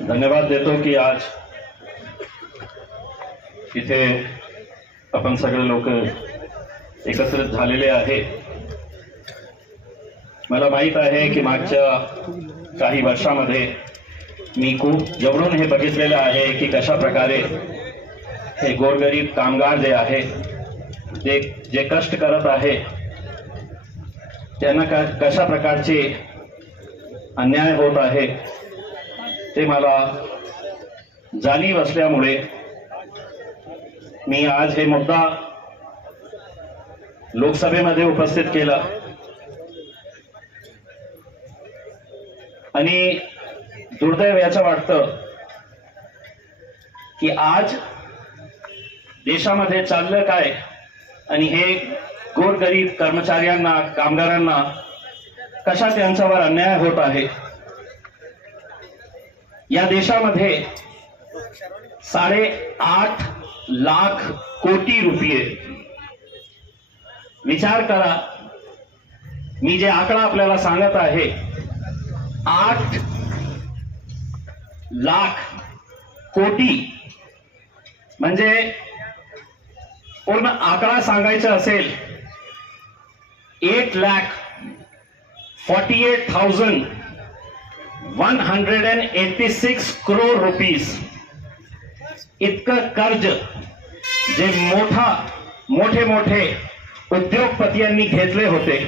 धन्यवाद देतो की आज इथे आपण सगळे लोक एकत्रित झालेले आहे। मला माहित आहे की मागच्या काही वर्षांमध्ये मी खूप जवळून हे बघितलेलं आहे की कशा प्रकारे हे गोरगरीब कामगार जे आहे जे कष्ट करत आहे त्यांना कशा प्रकारचे अन्याय होत आहे ते मला जाणीव असल्यामुळे मी आज हे मुद्दा लोकसभेमध्ये उपस्थित केला आणि दुर्दैव याचं वाटतं की आज देशामध्ये चाललं काय आणि हे गोरगरीब कर्मचाऱ्यांना कामगारांना कशा त्यांच्यावर अन्याय होत आहे। या देशामध्ये 8.5 लाख कोटी रुपये, विचार करा, मी जे आकडा आपल्याला सांगत आहे 8 लाख कोटी म्हणजे पूर्ण आकडा सांगायचा असेल 8,48,186 करोड रुपीज इतकं कर्ज जे मोठे उद्योगपतींनी घेतले होते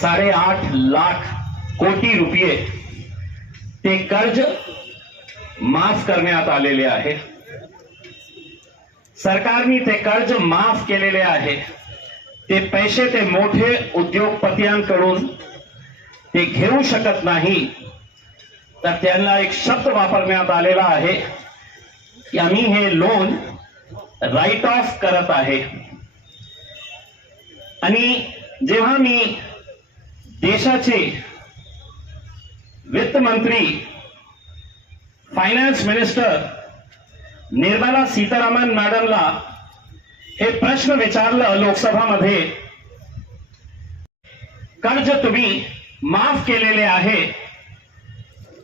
8.5 लाख कोटी रुपये ते कर्ज माफ करण्यात आलेले आहे। सरकारने ते कर्ज माफ केलेले आहे। ते पैसे ते मोठे उद्योगपतींकडून ते घेऊ शकत नाही, तर त्यांना एक शब्द वापरण्यात आलेला आहे की आम्ही हे लोन राईट ऑफ करत आहे। आणि जेव्हा मी देशाचे वित्त मंत्री फायनान्स मिनिस्टर निर्मला सीतारामन मॅडमला हे प्रश्न विचारलं लोकसभामध्ये, कर्ज तुम्ही माफ केलेले आहे,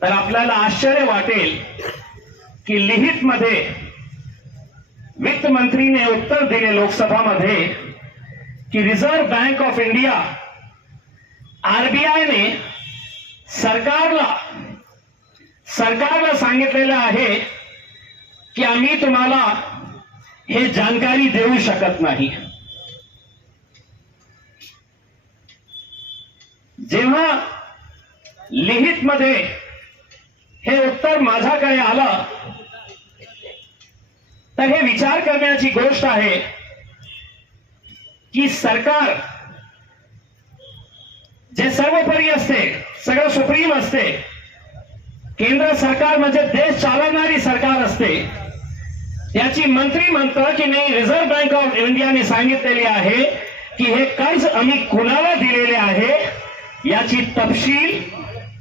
तर आपल्याला आश्चर्य वाटेल की लिखित मध्ये वित्त मंत्रीने उत्तर दिले लोकसभामध्ये की reserve bank of India RBI ने सरकारला सांगितलेलं आहे की आम्ही तुम्हाला हे जानकारी देऊ शकत नाही। जेव्हा लिखित मध्ये हे उत्तर माझ्याकडे आलं तर हे विचार करण्याची गोष्ट आहे की सरकार जे सर्वोपरी असते, सगळं सुप्रीम असते, केंद्र सरकार म्हणजे देश चालवणारी सरकार असते, त्याची मंत्री म्हणतात की नाही, रिझर्व्ह बँक ऑफ इंडियाने सांगितलेले आहे की हे कर्ज आम्ही कुणाला दिलेले आहे याची तपशील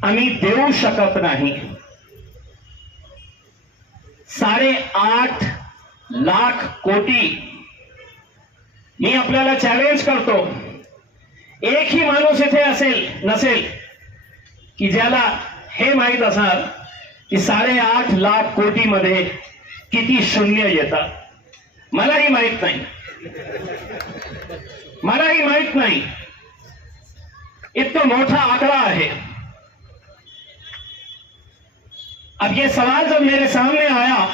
आम्ही देऊ शकत नाही। 8.5 लाख कोटी, मी आपल्याला चॅलेंज करतो, एकही माणूस इथे नसेल की ज्याला हे माहित असणार की 8.5 लाख कोटी मध्ये किती शून्य येतात। मलाही माहित नाही, इतना मोटा आंकड़ा है। अब ये सवाल जब मेरे सामने आया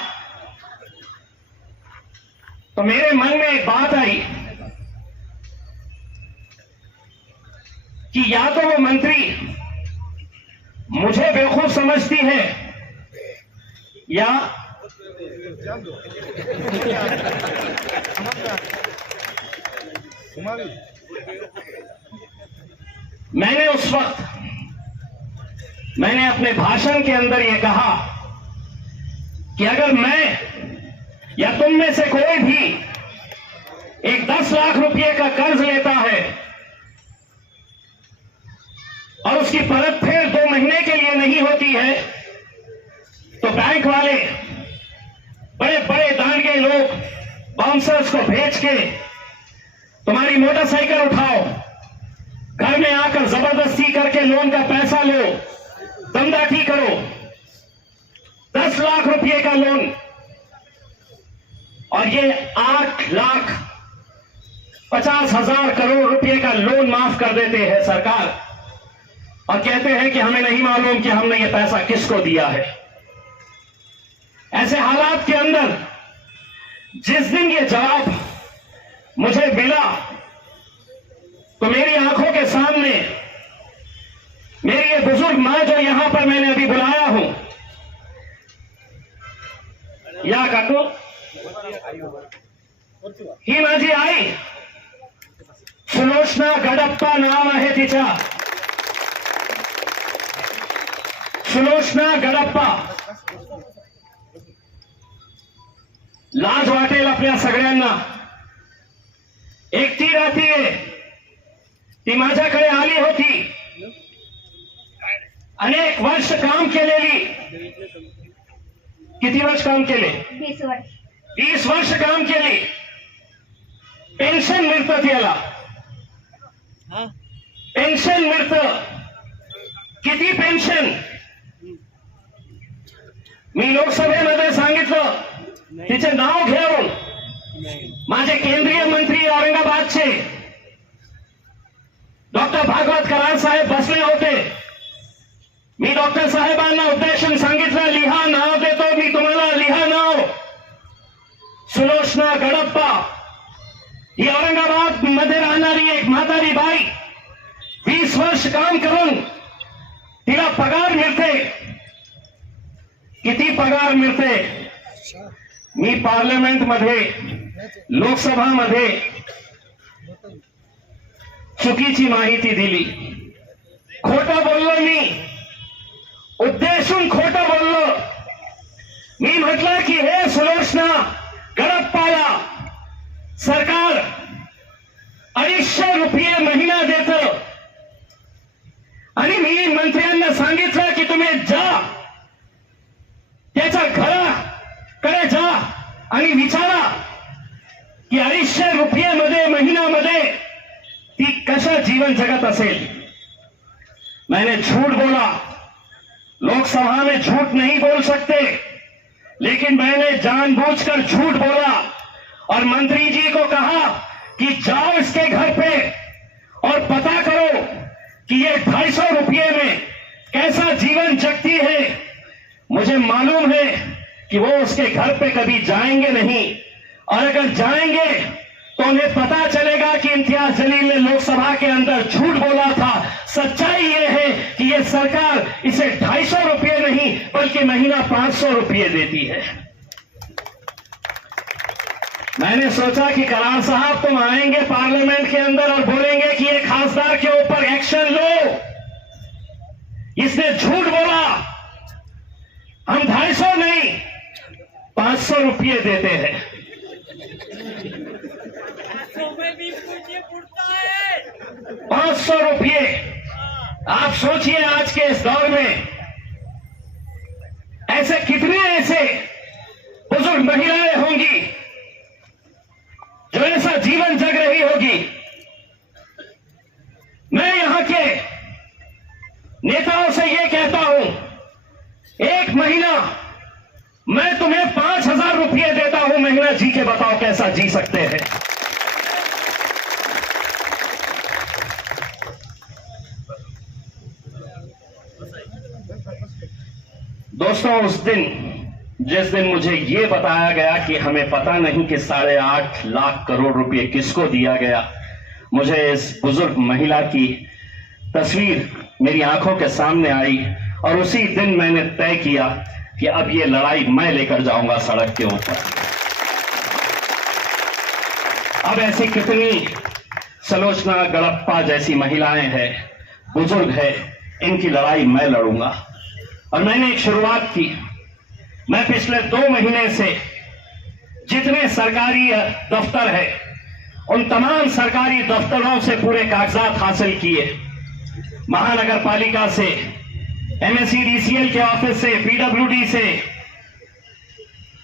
तो मेरे मन में एक बात आई कि या तो वो मंत्री मुझे बेवकूफ समझती है या मैंने अपने भाषण के अंदर यह कहा कि अगर मैं या तुम में से कोई भी एक 10 लाख रुपए का कर्ज लेता है और उसकी परतफेर 2 महीने के लिए नहीं होती है, तो बैंक वाले बड़े बड़े दानगे लोग बाउंसर्स को भेज के तुम्हारी मोटरसाइकिल उठाओ, घर में आकर जबरदस्ती करके लोन का पैसा लो, दमदाटी करो, लाख रुपए का लोन, और ये 8,50,000 करोड़ रुपए का लोन माफ कर देते हैं सरकार, और कहते हैं कि हमें नहीं मालूम कि हमने ये पैसा किसको दिया है। ऐसे हालात के अंदर जिस दिन ये जवाब मुझे मिला तो मेरी आंखों के सामने मेरी ये बुजुर्ग मां जो यहां पर मैंने अभी बुलाया हूं, या काको ही माझी आई सुलोचना गडप्पा नाव आहे तिचा, सुलोचना गडप्पा। लाज वाटेल आपल्या सगळ्यांना। एकटी राहतीये, ती माझ्याकडे आली होती, अनेक वर्ष काम केलेली। किती वर्ष काम केले? 20 वर्ष। 20 वर्ष काम केली, पेन्शन मिळतं त्याला, पेन्शन मिळतं। किती पेन्शन? मी लोकसभेमध्ये सांगितलं, तिचे नाव घेऊन माझे केंद्रीय मंत्री औरंगाबादचे डॉक्टर भागवत कराड साहेब बसले होते। मी डॉक्टर साहेबांना उद्देशून सांगितलं, लिहा, नाव देतो मी तुम्हाला, लिहा नाव, सुलोचना गडप्पा। ही औरंगाबाद मध्ये राहणारी एक म्हातारी बाई, 20 वर्ष काम करून तिला पगार मिळते। किती पगार मिळते? मी पार्लमेंट मध्ये, लोकसभा मध्ये चुकीची माहिती दिली, खोटं बोललो मी, उद्देशून खोटं बोललो। मी म्हटलं की हे सुलोचना गडप्पाला सरकार 250 रुपये महिना देतं, आणि मी मंत्र्यांना सांगितलं की तुम्ही जा, त्याच्या घराकडे जा आणि विचारा की 250 रुपये महिन्यामध्ये ती कशा जीवन जगत असेल। मैंने झूठ बोला, लोकसभा में झूठ नहीं बोल सकते, लेकिन मैंने जानबूझकर झूठ बोला और मंत्री जी को कहा कि जाओ इसके घर पे और पता करो कि ये 250 रुपये में कैसा जीवन जगती है। मुझे मालूम है कि वो उसके घर पे कभी जाएंगे नहीं, और अगर जाएंगे तो उन्हें पता चलेगा कि इम्तियाज जलील ने लोकसभा के अंदर झूठ बोला था। सच्चाई ये है कि ये सरकार इसे 250 रुपये नहीं बल्कि महीना 500 रुपये देती है। मैंने सोचा कि करार साहब तुम आएंगे पार्लियामेंट के अंदर और बोलेंगे कि ये खासदार के ऊपर एक्शन लो, इसने झूठ बोला, हम 250 नहीं 500 रुपये देते हैं। 500 रुपये। आप सोचिए आज के इस दौर में ऐसे कितने ऐसे बुजुर्ग महिलाएं होंगी जो ऐसा जीवन जग रही होगी। मैं यहां के नेताओं से यह कहता हूं, एक महीना मैं तुम्हें 5,000 रुपये देता हूं महीना, जी के बताओ कैसा जी सकते हैं। दोस्तों, उस दिन जिस दिन मुझे यह बताया गया कि हमें पता नहीं कि 8.5 लाख करोड़ रुपए किसको दिया गया, मुझे इस बुजुर्ग महिला की तस्वीर मेरी आंखों के सामने आई, और उसी दिन मैंने तय किया कि अब ये लड़ाई मैं लेकर जाऊंगा सड़क के ऊपर। अब ऐसी कितनी सुलोचना गडप्पा जैसी महिलाएं हैं, बुजुर्ग है, इनकी लड़ाई मैं लड़ूंगा। और मैंने एक शुरुआत की। मैं पिछले 2 महीने से जितने सरकारी दफ्तर है उन तमाम सरकारी दफ्तरों से पूरे कागजात हासिल किए, महानगर पालिका से, MSEDCL के ऑफिस से, PWD से,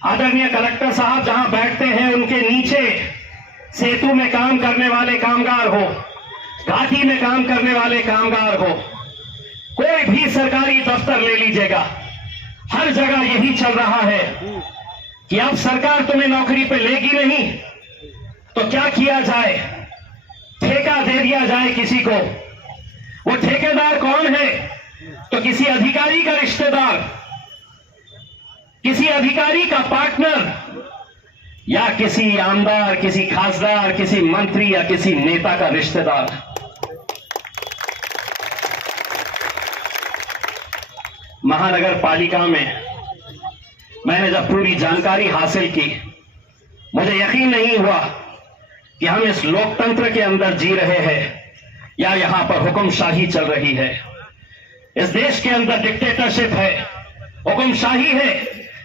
आदरणीय कलेक्टर साहब जहां बैठते हैं उनके नीचे सेतु में काम करने वाले कामगार हो, घाटी में काम करने वाले कामगार हो, कोई भी सरकारी दफ्तर ले लीजिएगा, हर जगह यही चल रहा है कि अब सरकार तुम्हें नौकरी पे लेगी नहीं तो क्या किया जाए, ठेका दे दिया जाए किसी को। वो ठेकेदार कौन है? तो किसी अधिकारी का रिश्तेदार, किसी अधिकारी का पार्टनर, या किसी आमदार, किसी खासदार, किसी मंत्री या किसी नेता का रिश्तेदार। महानगर पालिका में मैंने जब पूरी जानकारी हासिल की, मुझे यकीन नहीं हुआ कि हम इस लोकतंत्र के अंदर जी रहे हैं या यहां पर हुक्मशाही चल रही है। इस देश के अंदर डिक्टेटरशिप है, हुक्मशाही है,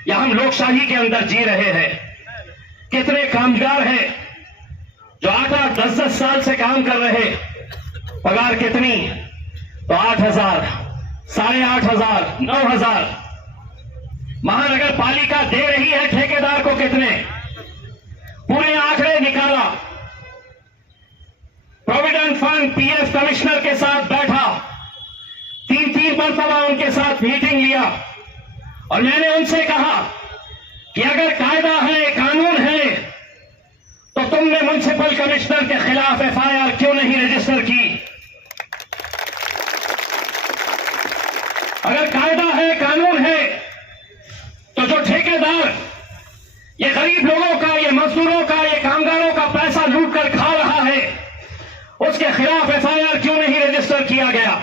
या हम लोकशाही के अंदर जी रहे हैं। कितने कामगार हैं जो 8-8, 10-10 साल से काम कर रहे, पगार कितनी? तो 8,000, 8,500, 9,000। महानगर पालिका दे रही है ठेकेदार को कितने? पूरे आंकड़े निकाला। प्रोविडेंट फंड पीएफ कमिश्नर के साथ बैठा, 3-3 मरतबा उनके साथ मीटिंग लिया और मैंने उनसे कहा कि अगर कायदा है, कानून है, तो तुमने म्युनिसिपल कमिश्नर के खिलाफ एफआईआर क्यों नहीं रजिस्टर की? अगर कायदा है, कानून है, तो जो ठेकेदार ये गरीब लोगों का, ये मजदूरों का, ये कामगारों का पैसा लूट कर खा रहा है, उसके खिलाफ एफआईआर क्यों नहीं रजिस्टर किया गया?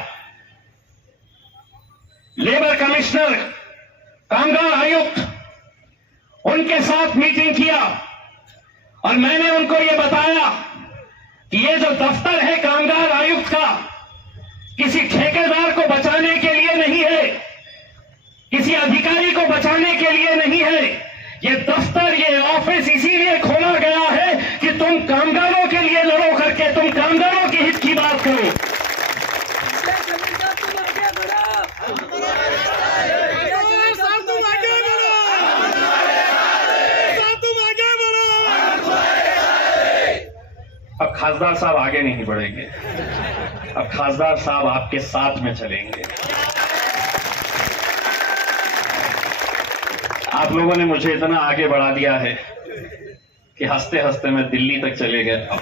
लेबर कमिश्नर, कामगार आयुक्त, उनके साथ मीटिंग किया और मैंने उनको यह बताया कि ये जो दफ्तर है कामगार आयुक्त का, किसी ठेकेदार को बचाने के लिए नहीं है, किसी अधिकारी को बचाने के लिए नहीं है। ये दफ्तर, ये ऑफिस इसीलिए खोला गया है कि तुम कामगारों के लिए लड़ो करके, तुम कामगारों के हित की बात करो। अब खासदार साहब आगे नहीं बढ़ेंगे, अब खासदार साहब आपके साथ में चलेंगे। आप लोगों ने मुझे इतना आगे बढ़ा दिया है कि हंसते हंसते मैं दिल्ली तक चले गया।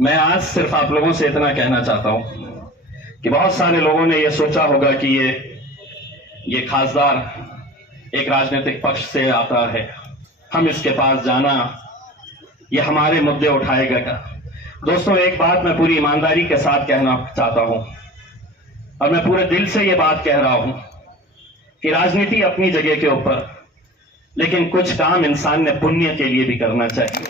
मैं आज सिर्फ आप लोगों से इतना कहना चाहता हूं कि बहुत सारे लोगों ने यह सोचा होगा कि ये खासदार एक राजनीतिक पक्ष से आता है, हम इसके पास जाना, ये हमारे मुद्दे उठाएगा क्या? दोस्तों, एक बात मैं पूरी ईमानदारी के साथ कहना चाहता हूं और मैं पूरे दिल से ये बात कह रहा हूं कि राजनीति अपनी जगह के ऊपर, लेकिन कुछ काम इंसान ने पुण्य के लिए भी करना चाहिए।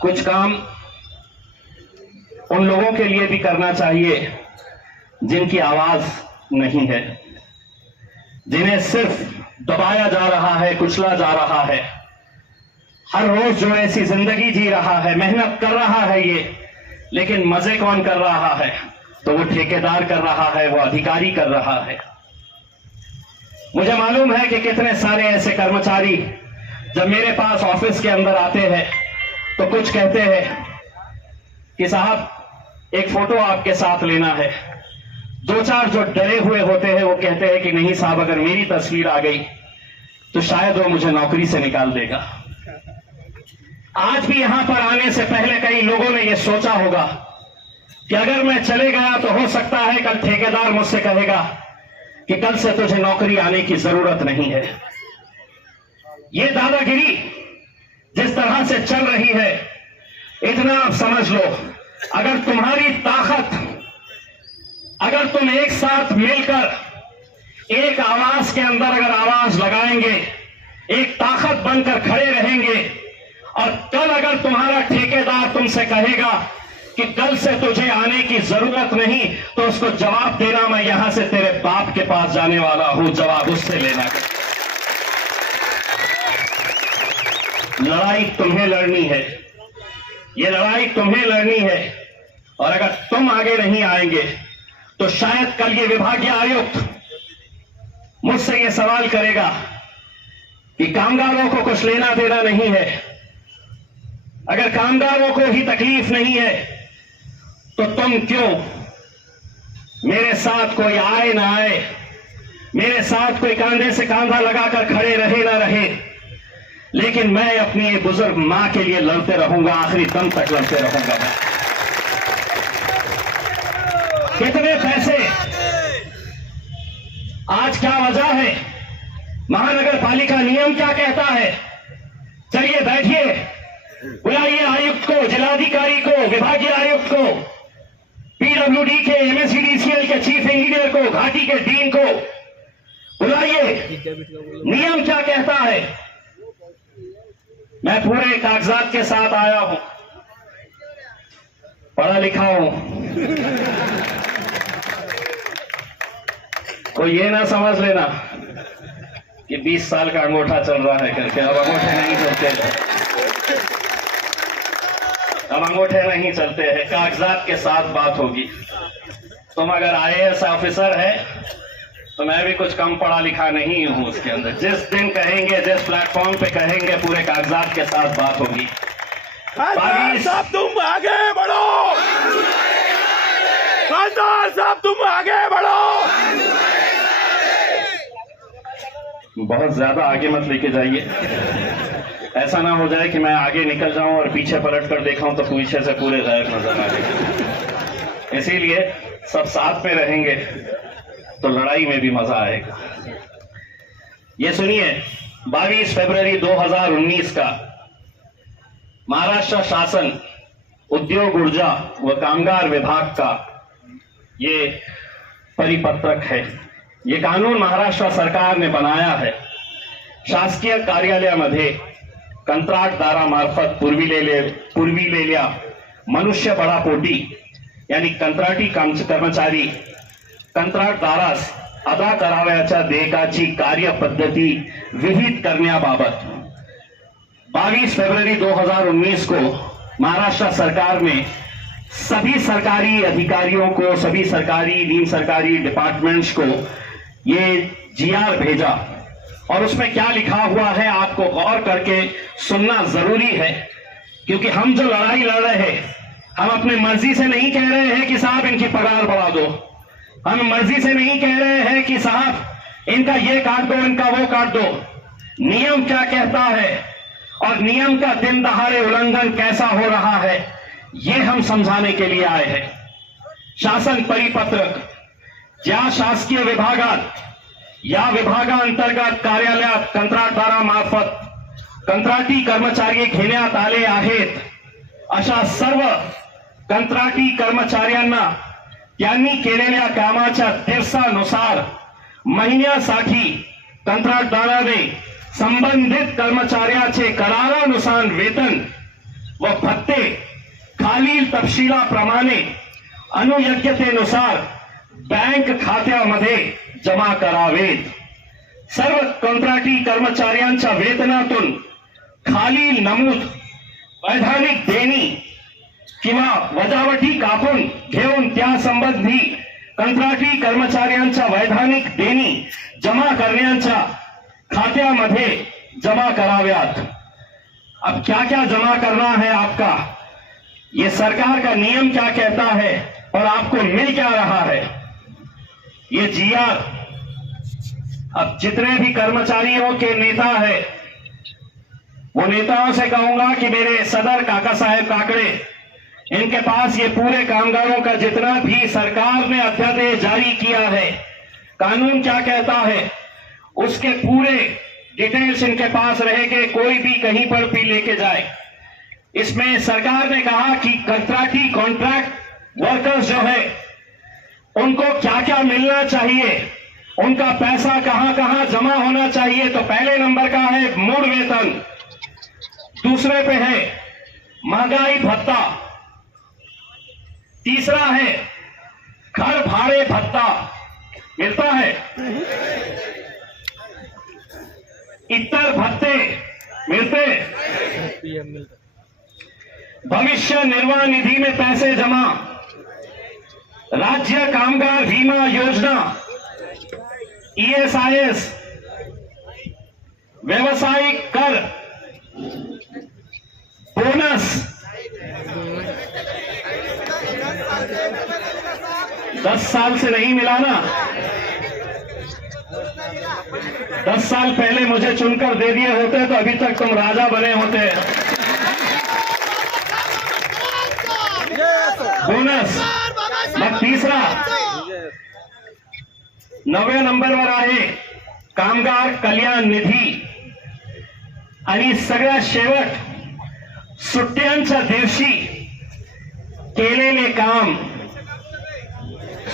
कुछ काम उन लोगों के लिए भी करना चाहिए जिनकी आवाज नहीं है, जिन्हें सिर्फ दबाया जा रहा है, कुचला जा रहा है। हर रोज जो ऐसी जिंदगी जी रहा है, मेहनत कर रहा है ये, लेकिन मजे कौन कर रहा है? तो वो ठेकेदार कर रहा है, वो अधिकारी कर रहा है। मुझे मालूम है कि कितने सारे ऐसे कर्मचारी जब मेरे पास ऑफिस के अंदर आते हैं तो कुछ कहते हैं कि साहब एक फोटो आपके साथ लेना है। 2-4 जो डरे हुए होते हैं वो कहते हैं कि नहीं साहब, अगर मेरी तस्वीर आ गई तो शायद वो मुझे नौकरी से निकाल देगा। आज भी यहां पर आने से पहले कई लोगों ने यह सोचा होगा कि अगर मैं चले गया तो हो सकता है कल ठेकेदार मुझसे कहेगा कि कल से तुझे नौकरी आने की जरूरत नहीं है। ये दादागिरी जिस तरह से चल रही है, इतना आप समझ लो, अगर तुम्हारी ताकत, अगर तुम एक साथ मिलकर एक आवाज के अंदर अगर आवाज लगाएंगे, एक ताकत बनकर खड़े रहेंगे, और कल अगर तुम्हारा ठेकेदार तुमसे कहेगा कि कल से तुझे आने की जरूरत नहीं, तो उसको जवाब देना, मैं यहां से तेरे बाप के पास जाने वाला हूं, जवाब उससे लेना। लड़ाई तुम्हें लड़नी है, ये लड़ाई तुम्हें लड़नी है, और अगर तुम आगे नहीं आएंगे तो शायद कल ये विभागीय आयुक्त मुझसे ये सवाल करेगा कि कामगारों को कुछ लेना देना नहीं है, अगर कामगारों को ही तकलीफ नहीं है तो तुम क्यों मेरे साथ कोई आए ना आए, मेरे साथ कोई कंधे से कंधा लगाकर खड़े रहे ना रहे, लेकिन मैं अपनी एक बुजुर्ग मां के लिए लड़ते रहूंगा, आखिरी दम तक लड़ते रहूंगा। मैं कितने पैसे, आज क्या वजह है, महानगर पालिका नियम क्या कहता है? चलिए बैठिए, बुलाइए आयुक्त को, जिलाधिकारी को, विभागीय आयुक्त को, पीडब्ल्यूडी के, एमएससीडीसीएल के चीफ इंजीनियर को, घाटी के डीन को बुलाइए, नियम क्या कहता है। मैं पूरे कागजात के साथ आया हूं, पढ़ा लिखा हूं, कोई ये ना समझ लेना कि 20 साल का अंगूठा चल रहा है करके। अब अंगूठे नहीं चलते, अब अंगूठे नहीं चलते हैं, कागजात के साथ बात होगी। तुम अगर आईएएस ऑफिसर है तो मैं भी कुछ कम पढ़ा लिखा नहीं हूं उसके अंदर। जिस दिन कहेंगे, जिस प्लेटफॉर्म पे कहेंगे, पूरे कागजात के साथ बात होगी। साहब तुम आगे बढ़ो, खासदार साहब तुम आगे बढ़ो। बहुत ज्यादा आगे मत लेके जाइए, ऐसा ना हो जाए कि मैं आगे निकल जाऊं और पीछे पलट कर देखाऊं तो पीछे से पूरे गायब नजर आ जाए। इसीलिए सब साथ में रहेंगे तो लड़ाई में भी मजा आएगा। ये सुनिए, 22 फरवरी 2019 का महाराष्ट्र शासन उद्योग, ऊर्जा व कामगार विभाग का ये परिपत्रक है। ये कानून महाराष्ट्र सरकार ने बनाया है। शासकीय कार्यालयामध्ये कंत्राटदारामार्फत पुरविलेल्या मनुष्य बळापोटी यांनी कंत्राटी कर्मचारी कंत्राटदारास अदा करावयाच्या देयकाची कार्यपद्धती विहित करण्याबाबत 22 फरवरी 2019 को महाराष्ट्र सरकार ने सभी सरकारी अधिकारियों को, सभी सरकारी, निम सरकारी डिपार्टमेंट्स को ये जीआर भेजा। और उसमें क्या लिखा हुआ है आपको गौर करके सुनना जरूरी है, क्योंकि हम जो लड़ाई लड़ रहे हैं, हम अपने मर्जी से नहीं कह रहे हैं कि साहब इनकी पगार बढ़ा दो, हम मर्जी से नहीं कह रहे हैं कि साहब इनका ये काट दो, इनका वो काट दो। नियम क्या कहता है और नियम का दिन दहाड़े उल्लंघन कैसा हो रहा है, ये हम समझाने के लिए आए हैं। शासन परिपत्रक ज्या शासकीय विभागात या विभागांतर्गत कार्यालयात कंत्राटदारामार्फत कंत्राटी कर्मचारी घेण्यात आले आहेत, अशा सर्व कंत्राटी कर्मचाऱ्यांना त्यांनी केलेल्या कामाच्या दिवसानुसार महिन्यासाठी कंत्राटदाराने संबंधित कर्मचाऱ्याचे करारानुसार वेतन व भत्ते खालील तपशिलाप्रमाणे अनुयोग्यतेनुसार बँक खात्यामध्ये जमा करावेत। सर्व कंत्राटी कर्मचाऱ्यांच्या वेतनातून खालील नमूद वैधानिक देणी किंवा वजावटी कापून घेऊन त्या संबंधी कंत्राटी कर्मचाऱ्यांच्या वैधानिक देणी जमा करण्याच्या खात्यामध्ये जमा कराव्यात। अब क्या क्या जमा करना है आपका, ये सरकार का नियम क्या कहता है और आपको मिल क्या रहा है, ये जीआर। अब जितने भी कर्मचारियों के नेता है, वो नेताओं से कहूंगा कि मेरे सदर काका साहेब काकड़े, इनके पास ये पूरे कामगारों का जितना भी सरकार ने अध्यादेश जारी किया है, कानून क्या कहता है, उसके पूरे डिटेल्स इनके पास रहेंगे, कोई भी कहीं पर भी लेके जाए। इसमें सरकार ने कहा कि कंत्राटी कॉन्ट्रैक्ट वर्कर्स जो है उनको क्या क्या मिलना चाहिए, उनका पैसा कहां कहां जमा होना चाहिए। तो पहले नंबर का है मूल वेतन, दूसरे पे है महंगाई भत्ता, तीसरा है घर भाड़े भत्ता मिलता है, इतर भत्ते मिलते, भविष्य निर्वाह निधि में पैसे जमा, राज्य कामगार बीमा योजना ESIS, व्यवसायिक कर, बोनस, 10 साल से नहीं मिला ना। 10 साल पहले मुझे चुनकर दे दिए होते तो अभी तक तुम राजा बने होते। बोनस। मग तीसरा 9व्या नंबरवर आहे कामगार कल्याण निधी आणि सगळ्यात शेवट सुट्ट्यांच्या दिवशी केलेले काम,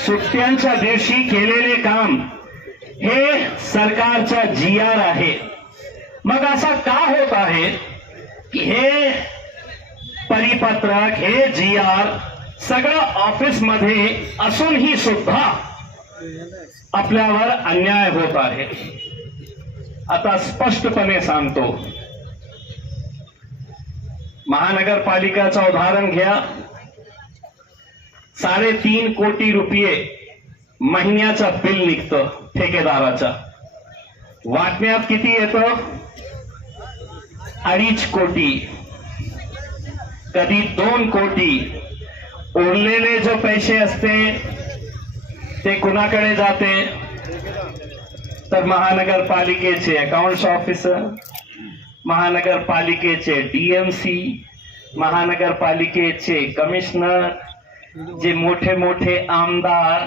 सुट्ट्यांच्या दिवशी केलेले काम हे सरकारचा GR आहे। मग असा का होत आहे की हे परिपत्रक, हे GR सगळं ऑफिस मध्ये असूनही सुद्धा आपल्यावर अन्याय होत आहे। आता स्पष्टपणे सांगतो, महानगरपालिकाचं उदाहरण घ्या। 3.5 कोटी रुपये महिन्याचं बिल निघतं ठेकेदाराचं, वाटण्यात किती येतं? 2.5 कोटी, कधी 2 कोटी। उरलेले जो पैसे असते ते कुणाकडे जाते? तर महानगरपालिकेचे अकाउंट्स ऑफिसर, महानगरपालिकेचे DMC, महानगरपालिकेचे कमिशनर, जे मोठे मोठे आमदार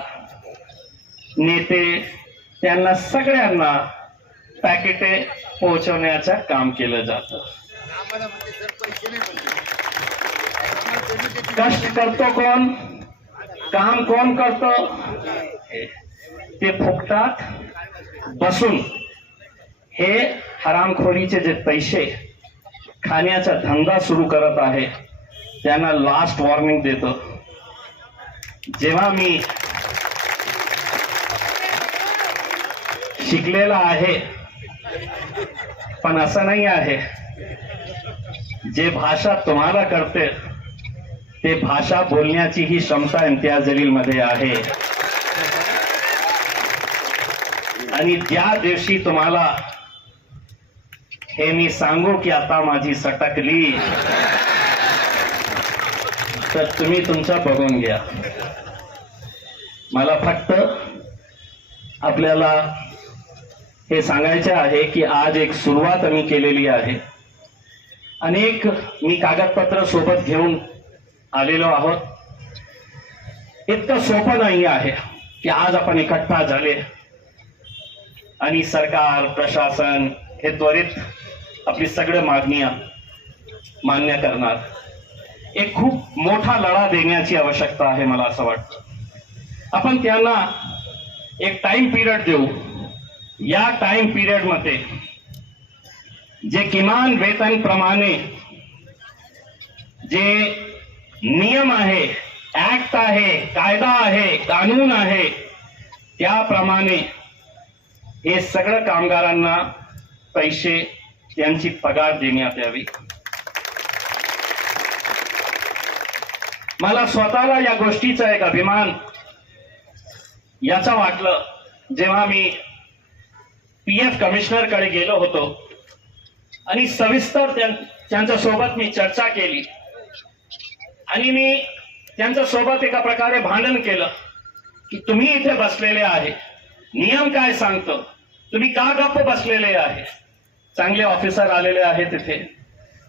नेते, त्यांना सगळ्यांना पॅकेटे पोहोचवण्याचं काम केलं जातं। कष्ट करतो कोण? काम कोण करतो? ते फुकटात बसून हे हरामखोरीचे जे पैसे खाण्याचा धंदा सुरू करत आहे त्यांना लास्ट वॉर्निंग देतो। जेव्हा मी शिकलेला आहे, पण असं नाही आहे, जे भाषा तुम्हाला करते ते भाषा बोलण्याची ही क्षमता इम्तियाज जलील मध्ये आहे। आणि ज्या दिवशी तुम्हाला हे मी सांगू की आता माझी सटकली, तर तुम्ही तुमचं बघून घ्या। मला फक्त आपल्याला हे सांगायचे आहे की आज एक सुरुवात आम्ही केलेली आहे। अनेक मी कागदपत्र सोबत घेऊन आलेलो आहोत। इतकं सोपं नाही आहे की आज आपण इकट्ठा झाले आणि सरकार, प्रशासन हे त्वरित आपली सगळ्या मागण्या मान्य करणार। एक खूप मोठा लढा देण्याची आवश्यकता आहे। मला असं वाटतं आपण त्यांना एक टाइम पिरियड देऊ। या टाइम पिरियड मध्ये जे किमान वेतन प्रमाणे जे नियम आहे, ऍक्ट आहे, कायदा आहे, कानून आहे, त्याप्रमाणे हे सगळं कामगारांना पैसे, त्यांची पगार देण्यात यावी। मला स्वतःला या गोष्टीचा एक अभिमान याचा वाटलं जेव्हा मी PF कमिशनर कडे गेलो होतो आणि सविस्तर त्यांच्या सोबत मी चर्चा केली आणि मी त्यांच्या सोबत एका प्रकारे भांडण केलं की तुम्ही इथे बसलेले आहे, नियम काय सांगतो, तुम्ही का गप्प बसलेले आहे? चांगले ऑफिसर आलेले आहेत, तिथे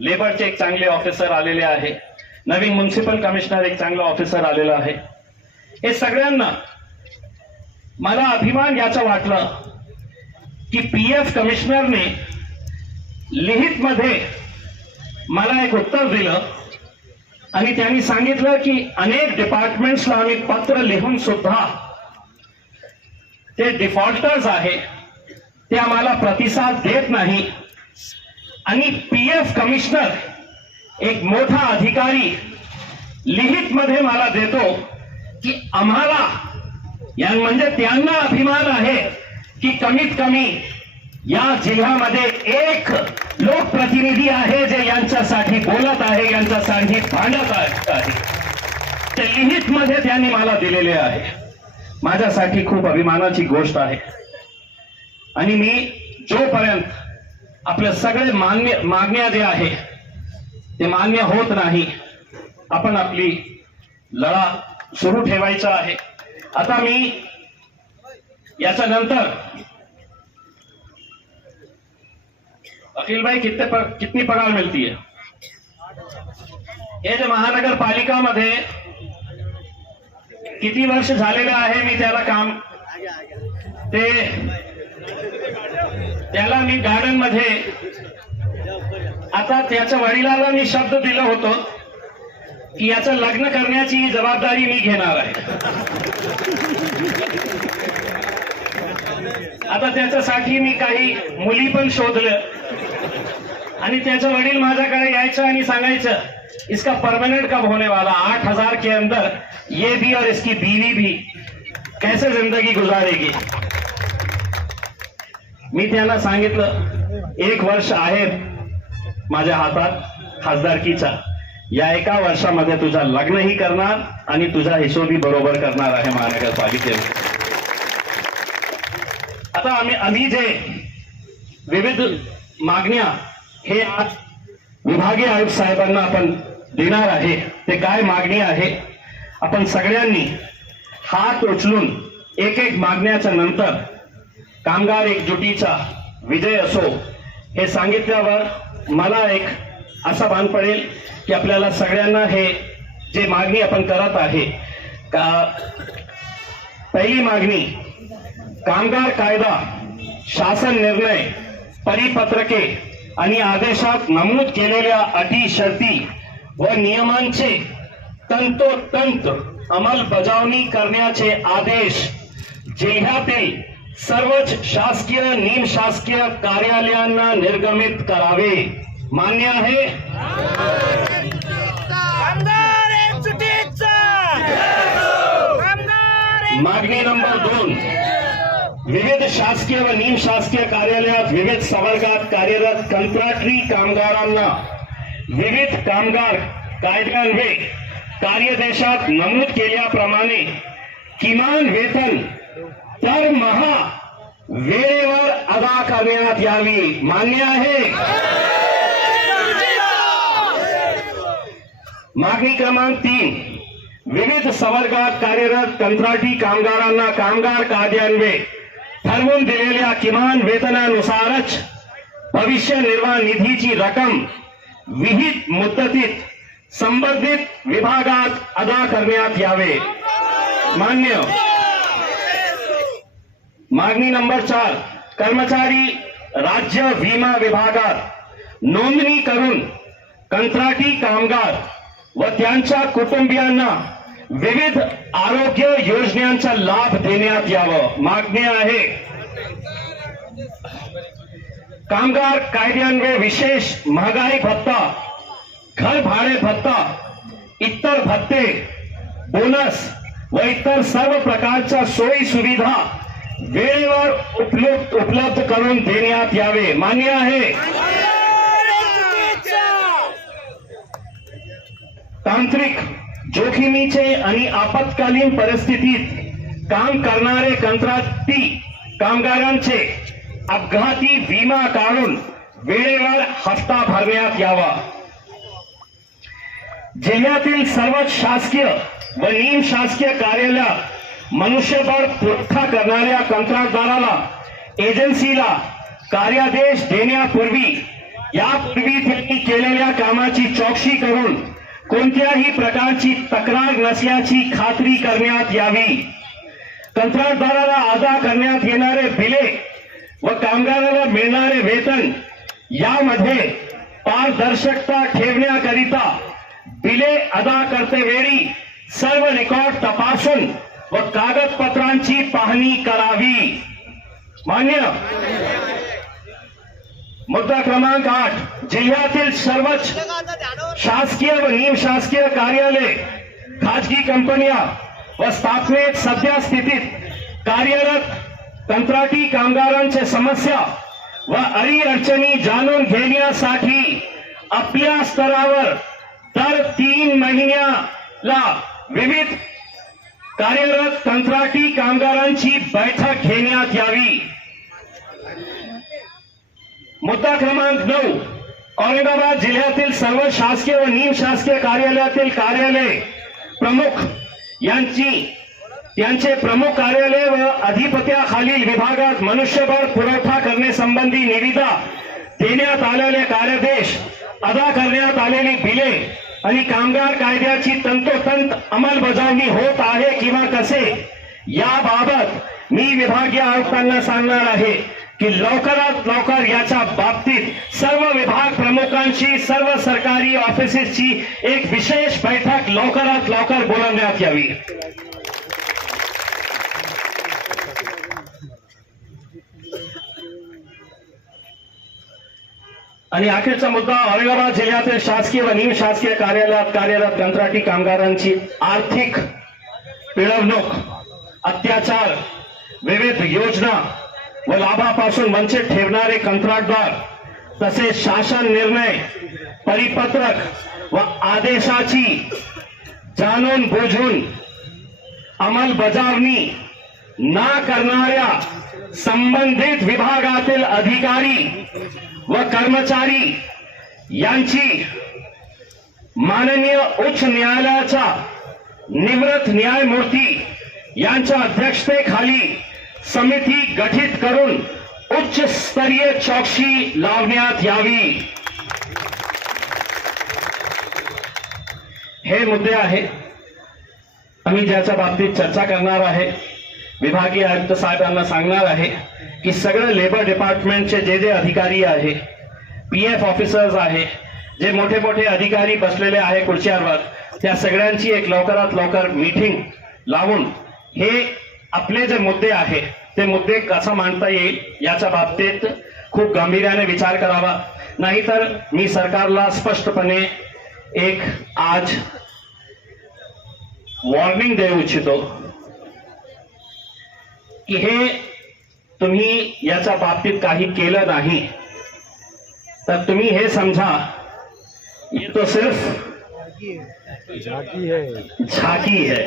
लेबरचे एक चांगले ऑफिसर आलेले आहे, नवीन म्युनिसिपल कमिशनर एक चांगला ऑफिसर आलेला आहे। हे सगळ्यांना मला अभिमान याचा वाटलं की PF कमिशनरने लिखित मध्ये मला एक उत्तर दिलं आणि त्यांनी सांगितलं की अनेक डिपार्टमेंट्सला आम्ही पत्र लिहून सुद्धा ते डिफॉल्टर्स आहे ते आम्हाला प्रतिसाद देत नाही। आणि PF कमिशनर एक मोठा अधिकारी लिखित मध्ये मला देतो की आम्हाला म्हणजे त्यांना अभिमान आहे की कमीत कमी या जिल्ह्यामध्ये एक लोकप्रतिनिधी आहे जे यांच्यासाठी बोलत आहे, यांच्यासाठी भांडत आहे। ते लिखित मध्ये त्यांनी मला दिलेले आहे। माझ्यासाठी खूप अभिमानाची गोष्ट आहे। आणि मी जोपर्यंत आपल्या सगळे मागण्या जे आहे ते मान्य होत नाही, आपण आपली लढा सुरू ठेवायचा आहे. आता मी याच्या नंतर अखिल भाई कितनी पगार मिळती है? हे जे महानगरपालिकामध्ये किती वर्ष झालेलं आहे मी त्याला काम, त्याला मी गार्डन मध्ये, आता त्याच्या वडिलाला मी शब्द दिलं होतं की याचं लग्न करण्याची जबाबदारी मी घेणार आहे. आता त्याच्यासाठी मी काही मुली पण शोधलं आणि त्याचे वडील माझ्याकडे यायचं आणि सांगायचं इसका परमानेंट कब होने वाला, 8,000 के अंदर ये भी और इसकी बीवी भी कैसे जिंदगी गुजारेगी. मी त्यांना सांगितलं 1 वर्ष आहे माझ्या हातात खासदारकीचा, या 1 वर्षामध्ये तुझा लग्नही करणार आणि तुझा हिशोबी बरोबर करणार आहे महानगरपालिकेत. आता आम्ही जे विविध मागण्या हे आज विभागीय आयुक्त साहेबांना आपण देणार आहे, ते काय मागणी आहे, आपण सगळ्यांनी हात उचलून एक एक मागण्याच्या नंतर कामगार एकजुटीचा विजय असो हे सांगितल्यावर मला एक असा भान पडेल की आपल्याला सगळ्यांना हे जे मागणी आपण करत आहे का, पहिली मागणी कामगार कायदा, शासन निर्णय, परिपत्रके आणि आदेशात नमूद केलेल्या अटी शर्ती व नियमांचे तंतोतंत अंमलबजावणी करण्याचे आदेश जिल्ह्यातील सर्वच शासकीय निमशासकीय कार्यालयांना निर्गमित करावे. मान्य आहे? मागणी नंबर 2, विविध शासकीय व निमशासकीय कार्यालयात विविध संवर्गात कार्यरत कंत्राटी कामगारांना विविध कामगार कायद्यान्वये कार्यदेशात नमूद केल्याप्रमाणे किमान वेतन दरमहा वेळेवर अदा करण्यात यावी. मान्य आहे? मागणी क्रमांक 3, विविध संवर्गात कार्यरत कंत्राटी कामगारांना कामगार कायद्यान्वये ठरवून दिलेल्या किमान वेतनानुसारच भविष्य निर्वाह निधीची रक्कम विहित मुदतीत संबंधित विभागात अदा करण्यात यावे. मान्य. मागणी नंबर 4, कर्मचारी राज्य विमा विभागात नोंदणी करून कंत्राटी कामगार व त्यांच्या कुटुंबियांना विविध आरोग्य योजनांचा लाभ देण्यात यावं. मागणी आहे कामगार कायद्यान्वये विशेष महागाई भत्ता, घर भाडे भत्ता, इतर भत्ते, बोनस व इतर सर्व प्रकारच्या सोयी सुविधा वेळेवर उपलब्ध करून देण्यात यावे. मान्य आहे? तांत्रिक जोखमीचे आणि आपत्कालीन परिस्थितीत काम करणारे कंत्राटी कामगारांचे अपघाती विमा काढून वेळेवर हप्ता भरण्यात यावा. जिल्ह्यातील सर्वच शासकीय व निमशासकीय कार्यालयात मनुष्यबळ पुरवठा करणाऱ्या कंत्राटदाराला एजन्सीला कार्यादेश देण्यापूर्वी यापूर्वी त्यांनी केलेल्या कामाची चौकशी करून कोणत्याही प्रकारची तक्रार नसल्याची खात्री करण्यात यावी. कंत्राटदाराला अदा करण्यात येणारे बिले व कामगाराला मिळणारे वेतन यामध्ये पारदर्शकता ठेवण्याकरिता बिले अदा करतेवेळी सर्व रेकॉर्ड तपासून व कागदपत्रांची पाहणी करावी. मान्य. मुद्दा क्रमांक 8, जिल्ह्यातील सर्वच शासकीय व निमशासकीय कार्यालय, खाजगी कंपन्या व स्थापनेत सध्या स्थितीत कार्यरत कंत्राटी कामगारांच्या समस्या व अडीअडचणी जाणून घेण्यासाठी आपल्या स्तरावर दर 3 महिन्याला विविध कार्यरत कंत्राटी कामगारांची बैठक घेण्यात यावी. मुद्दा क्रमांक 9, औरंगाबाद जिल्ह्यातील सर्व शासकीय व निमशासकीय कार्यालयातील कार्यालय प्रमुख यांचे प्रमुख कार्यालय व अधिपत्याखालील विभागात मनुष्यबळ पुरवठा करण्यासंबंधी निविदा, देण्यात आलेले कार्यादेश, अदा करण्यात आलेली बिले आणि कामगार कायद्याची तंतोतंत अंमलबजावणी होत आहे किंवा कसे, याबाबत मी विभागीय आयुक्तांना सांगणार आहे की लवकरात लवकर याच्या बाबतीत सर्व विभाग प्रमुखांची, सर्व सरकारी ऑफिसेसची एक विशेष बैठक लवकरात लवकर बोलावण्यात यावी. आणि अखेरचा मुद्दा, औरंगाबाद जिल्ह्यातील शासकीय व निमशासकीय कार्यालयात कार्यरत कंत्राटी कामगारांची आर्थिक पिळवणूक, अत्याचार, विविध योजना व लाभापासून वंचित ठेवणारे कंत्राटदार, तसेच शासन निर्णय, परिपत्रक व आदेशाची जाणून बुजून अंमलबजावणी न करणाऱ्या संबंधित विभागातील अधिकारी व कर्मचारी यांची माननीय उच्च न्यायालयाच्या निवृत्त न्यायमूर्ती यांच्या अध्यक्षतेखाली समिती गठीत करून उच्च स्तरीय चौकशी लावण्यात यावी. हे मुद्दे आहेत आम्ही ज्याच्या बाबतीत चर्चा करणार आहे. विभागीय आयुक्त साहेबांना सांगणार आहे की सगळे लेबर डिपार्टमेंटचे जे अधिकारी आहे, पीएफ ऑफिसर्स आहे, जे मोठे मोठे अधिकारी बसलेले आहे खुर्च्यांवर, त्या सगळ्यांची एक लवकरात लवकर मीटिंग लावून हे आपले जे मुद्दे आहे ते मुद्दे कसा मांडता येईल याच्या बाबतीत खूप गांभीर्याने विचार करावा. नाहीतर मी सरकारला स्पष्टपणे एक आज वॉर्निंग देऊ इच्छितो की हे तुम्ही याच्या बाबतीत काही केलं नाही तर तुम्ही हे समझा ये तो सिर्फ झांकी है,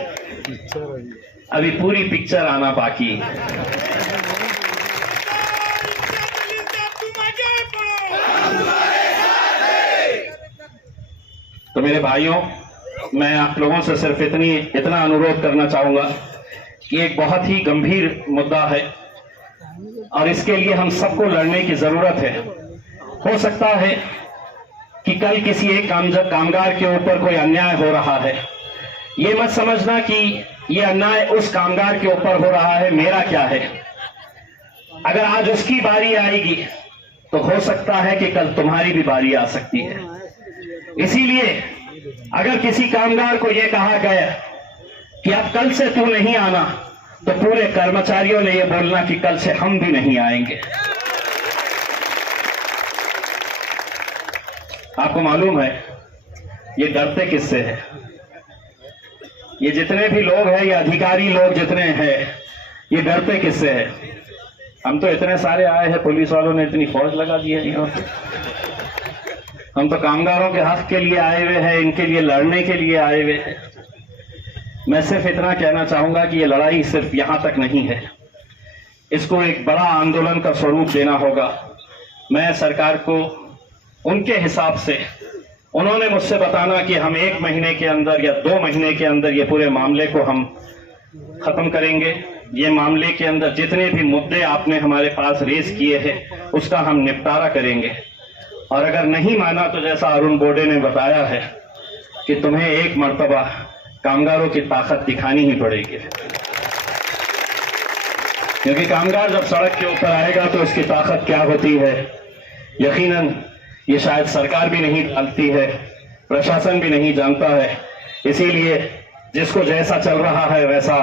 अभी पूरी पिक्चर आना बाकी है. तो मेरे भाइयों, मैं आप लोगों से सिर्फ इतना अनुरोध करना चाहूंगा कि एक बहुत ही गंभीर मुद्दा है और इसके लिए हम सबको लड़ने की जरूरत है. हो सकता है कि कल किसी एक कामगार के ऊपर कोई अन्याय हो रहा है. ये मत समझना कि ये अन्याय उस कामगार के ऊपर हो रहा है, मेरा क्या है. अगर आज उसकी बारी आएगी तो हो सकता है कि कल तुम्हारी भी बारी आ सकती है. इसीलिए अगर किसी कामगार को यह कहा गया कि अब कल से तू नहीं आना, तो पूरे कर्मचारियों ने यह बोलना कि कल से हम भी नहीं आएंगे. आपको मालूम है ये डरते किससे है? ये जितने भी लोग हैं, ये अधिकारी लोग जितने हैं, ये डरते किससे है? हम तो इतने सारे आए हैं, पुलिस वालों ने इतनी फौज लगा दी है यहाँ पे. हम तो कामगारों के हक के लिए आए हुए हैं, इनके लिए लड़ने के लिए आए हुए हैं. मैं सिर्फ इतना कहना चाहूंगा कि ये लड़ाई सिर्फ यहां तक नहीं है, इसको एक बड़ा आंदोलन का स्वरूप देना होगा. मैं सरकार को उनके हिसाब से, उन्होंने मुझसे बताना कि हम 1 महीने के अंदर या 2 महीने के अंदर ये पूरे मामले को हम खत्म करेंगे. ये मामले के अंदर जितने भी मुद्दे आपने हमारे पास रेज किए हैं उसका हम निपटारा करेंगे. और अगर नहीं माना तो जैसा अरुण बोडे ने बताया है कि तुम्हें एक मर्तबा कामगारों की ताकत दिखानी ही पड़ेगी, क्योंकि कामगार जब सड़क के ऊपर आएगा तो उसकी ताकत क्या होती है यकीनन ये शायद सरकार भी नहीं जानती है, प्रशासन भी नहीं जानता है. इसीलिए जिसको जैसा चल रहा है वैसा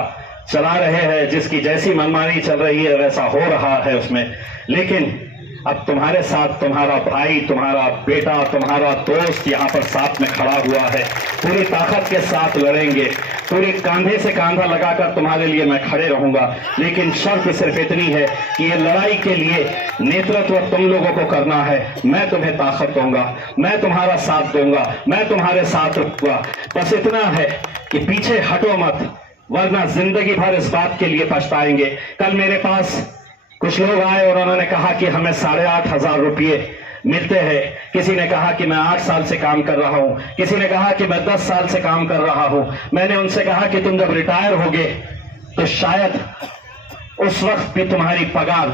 चला रहे हैं, जिसकी जैसी मनमानी चल रही है वैसा हो रहा है उसमें. लेकिन अब तुम्हारे साथ तुम्हारा भाई, तुम्हारा बेटा, तुम्हारा दोस्त यहाँ पर साथ में खड़ा हुआ है. पूरी ताकत के साथ लड़ेंगे, पूरी कांधे से कांधा लगाकर तुम्हारे लिए मैं खड़े रहूंगा. लेकिन शर्त सिर्फ इतनी है कि ये लड़ाई के लिए नेतृत्व तुम लोगों को करना है. मैं तुम्हें ताकत दूंगा, मैं तुम्हारा साथ दूंगा, मैं तुम्हारे साथ रहूंगा. बस इतना है कि पीछे हटो मत, वरना जिंदगी भर इस बात के लिए पछताएंगे. कल मेरे पास कुछ लोग आए और उन्होंने कहा कि हमें 8,500 रुपये मिलते हैं। किसी ने कहा कि मैं 8 साल से काम कर रहा हूं, किसी ने कहा कि मैं 10 साल से काम कर रहा हूं। मैंने उनसे कहा कि तुम जब रिटायर होगे तो शायद उस वक्त भी तुम्हारी पगार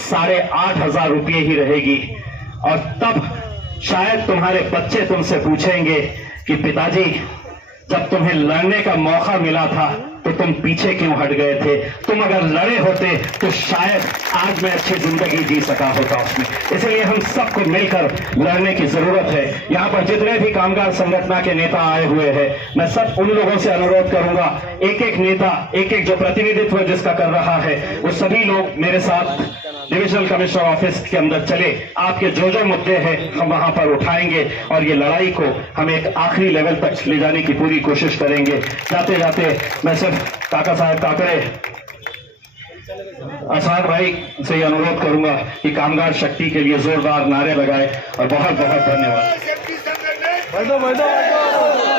8,500 रुपये ही रहेगी, और तब शायद तुम्हारे बच्चे तुमसे पूछेंगे कि पिताजी, जब तुम्हें लड़ने का मौका मिला था तो तुम पीछे क्यों हट गए थे? तुम अगर लड़े होते तो शायद आज मैं अच्छी जिंदगी जी सका होता उसमें। इसलिए हम सबको मिलकर लड़ने की जरूरत है। यहाँ पर जितने भी कामगार संगठन के नेता आए हुए हैं, मैं सब उन लोगों से अनुरोध करूंगा, एक एक नेता, एक एक जो प्रतिनिधित्व जिसका कर रहा है, वो सभी लोग मेरे साथ डिविजनल कमिश्नर ऑफिस के अंदर चले। आपके जो जो मुद्दे हैं हम वहां पर उठाएंगे और ये लड़ाई को हम एक आखिरी लेवल तक ले जाने की पूरी कोशिश करेंगे। जाते जाते मैं सिर्फ काका साहब काकड़े आसाद भाई से ये अनुरोध करूंगा कि कामगार शक्ति के लिए जोरदार नारे लगाए, और बहुत बहुत धन्यवाद। बैठो बैठो बैठो